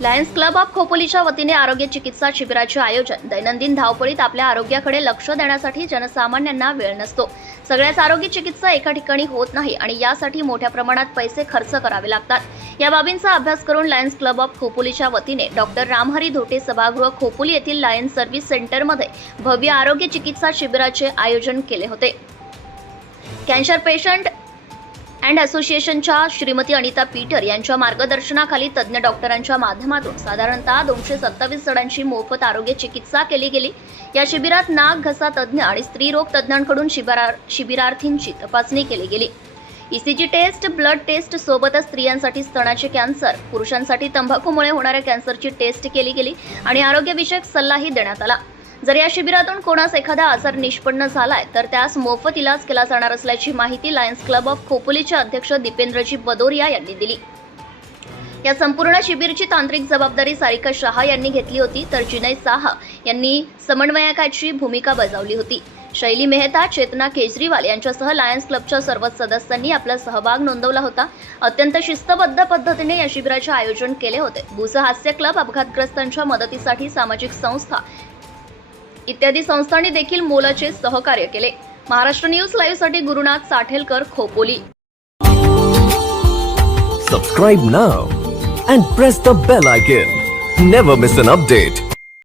Lions club of खोपोलीच्या वतीने आरोग्य चिकित्सा शिबिराचे आयोजन. दैनंदिन धावपळीत आपल्या आरोग्याकडे लक्ष देण्यासाठी जनसामान्यांना वेळ नसतो. सगळ्याच आरोग्य चिकित्सा एका ठिकाणी होत नाही आणि यासाठी मोठ्या प्रमाणात पैसे खर्च करावे लागतात. या बाबींचा अभ्यास करून लायन्स क्लब ऑफ खोपोलीच्या वतीने डॉक्टर रामहरी धोटे सभागृह खोपोली येथील लायन्स सर्व्हिस सेंटरमध्ये भव्य आरोग्य चिकित्सा शिबिराचे आयोजन केले होते. कॅन्सर पेशंट अँड असोसिएशनच्या श्रीमती अनिता पीटर यांच्या मार्गदर्शनाखाली तज्ज्ञ डॉक्टरांच्या माध्यमातून साधारणतः दोनशे सत्तावीस जणांची मोफत आरोग्य चिकित्सा केली गेली. या शिबिरात नाक घसा तज्ज्ञ आणि स्त्रीरोग तज्ज्ञांकडून शिबिरार शिबिरार्थींची तपासणी केली गेली. ईसीजी टेस्ट ब्लड टेस्ट सोबतच स्त्रियांसाठी स्तनाचे कॅन्सर पुरुषांसाठी तंबाखूमुळे होणाऱ्या कॅन्सरची टेस्ट केली गेली आणि आरोग्यविषयक सल्लाही देण्यात आला. जर या शिबिरातून कोणास एखादा आजार निष्पन्न झालाय तर त्यास मोफत इलाज केला जाणार असल्याची माहिती लायन्स क्लब ऑफ खोपोलीचे अध्यक्ष दीपेंद्रजी बदोरिया यांनी दिली. या संपूर्ण शिबिरची तांत्रिक जबाबदारी सारिका शहा यांनी घेतली होती तर जिनय साहा यांनी समन्वयकाची भूमिका बजावली होती. शैली मेहता चेतना केजरीवाल यांच्यासह लायन्स क्लबच्या सर्व सदस्यांनी आपला सहभाग नोंदवला होता. अत्यंत शिस्तबद्ध पद्धतीने या शिबिराचे आयोजन केले होते. भूसहास्य क्लब अपघातग्रस्तांच्या मदतीसाठी सामाजिक संस्था इत्यादी संस्थांनी देखील मोलाचे सहकार्य केले. Maharashtra news लाईव्हसाठी Gurunath Sathelkar Khopoli. Subscribe now and press the bell icon never miss an update